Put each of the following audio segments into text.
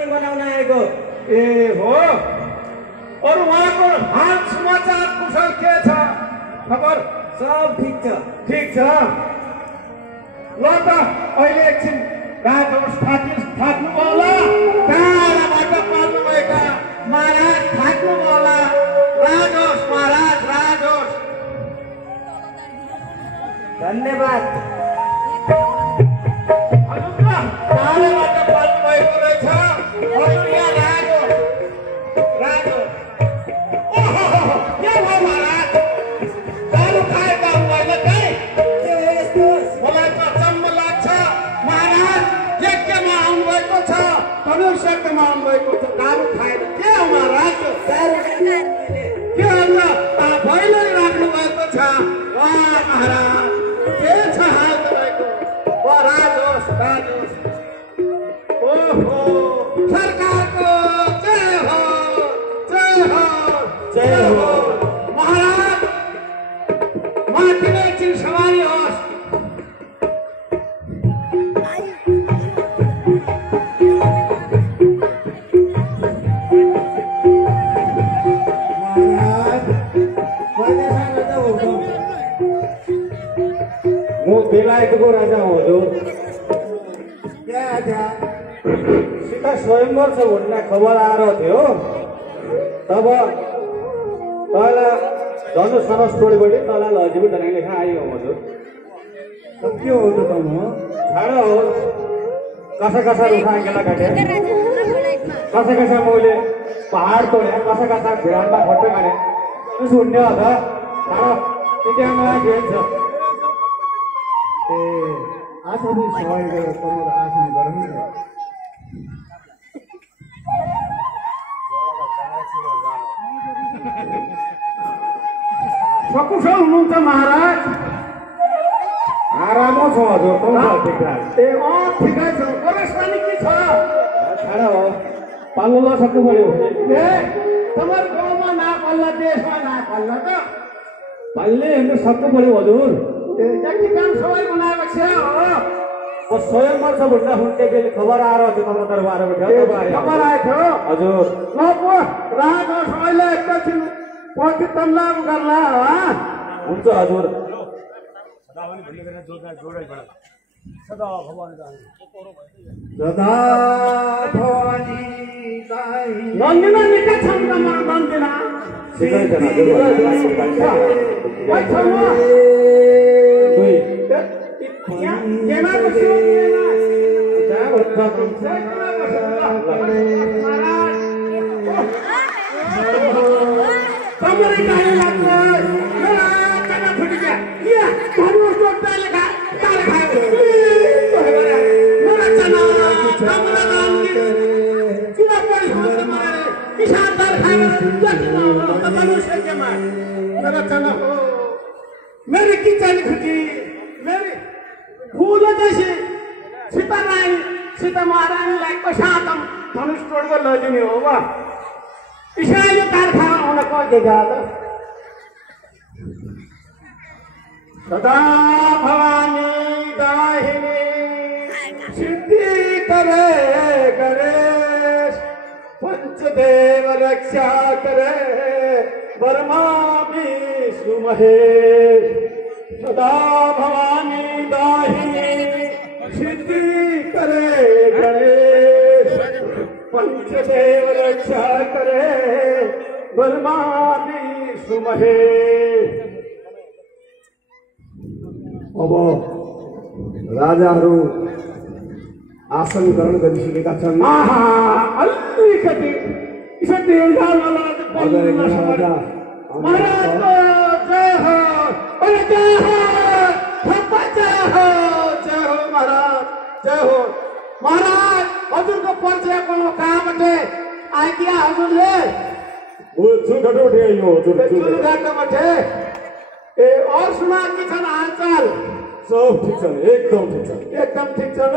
Meeting बनाउन आएको। ए हो, अरू उहाँको हाल समाचार कुशल के छ? खबर सब ठिक छ। ठिक छ। ल त अहिले एकछिन राजहोस् थाक्नु होला। टाढाबाट पाल्नुभएका महाराज थाक्नु होला। राजहोस् महाराज, राजहोस्। धन्यवाद। हजुर टाढाबाट पाल्नुभएको रहेछ। हजुर यहाँ राजहोस्, राजहोस्। ओहो, के भयो महाराज? दारू खाएका हुनुभएन कहीँ? मलाई त अचम्म लाग्छ। महाराज यज्ञमा आउनुभएको छ, धनुष्यमा आउनुभएको छ, दारू खाएर के हो महाराज? के अन्त भैलै राख्नु भएको छ? महाराज के छ हाल तपाईँको? राजहोस्, राजहोस्। ओहो, सरकारको जय हो, जय हो, जय हो। महाराज माथि नै एकछिन सवारी होस्। बेलायतको राजा हजुर। सीता स्वयंवर छ भन्ने खबर आएर थियो। तब तँलाई धनु सनस तोडीबडी तँलाई लजिबी धनाइ लेखा आयो हजुर। के हो त छाडो हो, कसा कसा रुखा केला काटे, कसा कसा मैले पहाड तोडे, कसा कसा भिडानमा खट्टो गरे, सुन्ने हो त छाडो। त्यहाँ मलाई खेल्छ। आफूले सवाल गरेर तपाईँको आसन गरौँ न। सकुशल हुनुहुन्छ महाराज? आराम छ हजुर। ए ठिकै छ। परेशानी के छ? छाडा हो, पाल्लो सक्नु पर्यो। ए तपाईँको गाउँमा नापल्ला, देशमा नापल्ला त पाल्ने हेर्नु सक्नु पर्यो हजुर। जति काम सबै बनाएको छ हो। स्वयंवर छ भन्दा हुन्टे बेला खबर आएर थियो तपाईँ दरबारबाट। खबर आएको थियो हजुर। ल पो राजहोस्, अहिले एकैछिन पछि तल्लाम गर्ला। हुन्छ हजुर। सदा भवानी नन्दिना निकै छन् त म नन्दिना। सिकै छन् मेरी किचन खुजी, मेरी फूल जैसी सीता रानी, सीता महारानीलाई कसातम धनुष तोडको लैजाने हो वा? इसैले कारखाना हुन खोजेका त। सदा भवानी दाहिनी सिद्धि करे गणेश, पंचदेव रक्षा करे वर्मा विष्णु महेश। सदा भवानी दाहिनी सिद्धि करे गणेश, पंचदेव रक्षा करे वर्मा विष्णु महेश। अब राजाहरू आसन ग्रहण गरिसकेका छन्। अलिकति महाराज हजुरको परिचय को कहाँबाट आइदिया हजुरले? ए और सुना के छन् हालचाल? सब ठीक छ, एकदम ठीक छ, एकदम ठीक छ ल।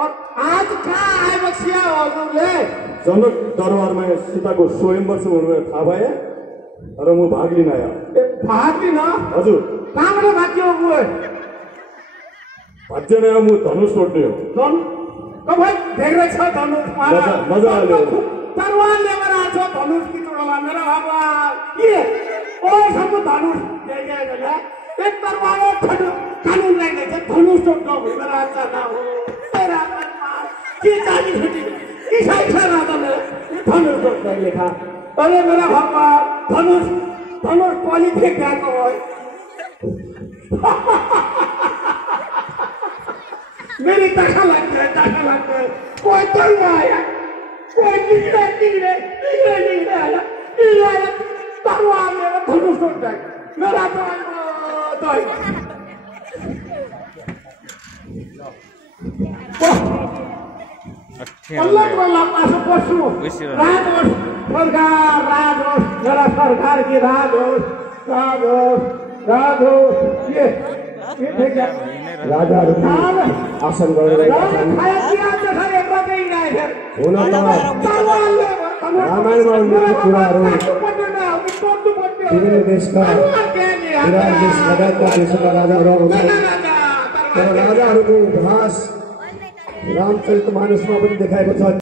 और आज कहाँ आइबक्सिया हजुरले? जनक दरबारमा सीताको स्वयंवर छ भनेर थाहा भए र म भाग लिन आयो। भाग लिन? हजुर। कहाँबाट भाग्यो? भाग्य नयाँ म धनुष तोड्ने हो। भाइ देख्दै छ धनुष मजाले तरवार लिएर आएको छ धनुष किचोडमा मेरो भगवान के ओसम्म धनुष देखेको एक तरवार कानुन लाग्दैछ धनुष टोक्न भुइँमा राख्छ न हो के चाली छुटी किसाई छ राजाले धनुष टोक्न लेखा अरे मेरा भगवान धनुष पोलिथिन गएको हो मेरी टाका लाग्छ कोही त आया कोही निक्रे आया तरवार लिएर धनुष टोक्छ मेरा दही बल्ल पासो पस्छु राज होस् मेरा सरकार की राज होस् राजाहरू आसन गरेर हुन त रामायणमा उल्लेखित कुराहरू विभिन्न देशका विराट देश लगायतका देशका राजाहरू आउँछन् तर राजाहरूको इतिहास रामचरितमानसमा पनि देखाएको छ।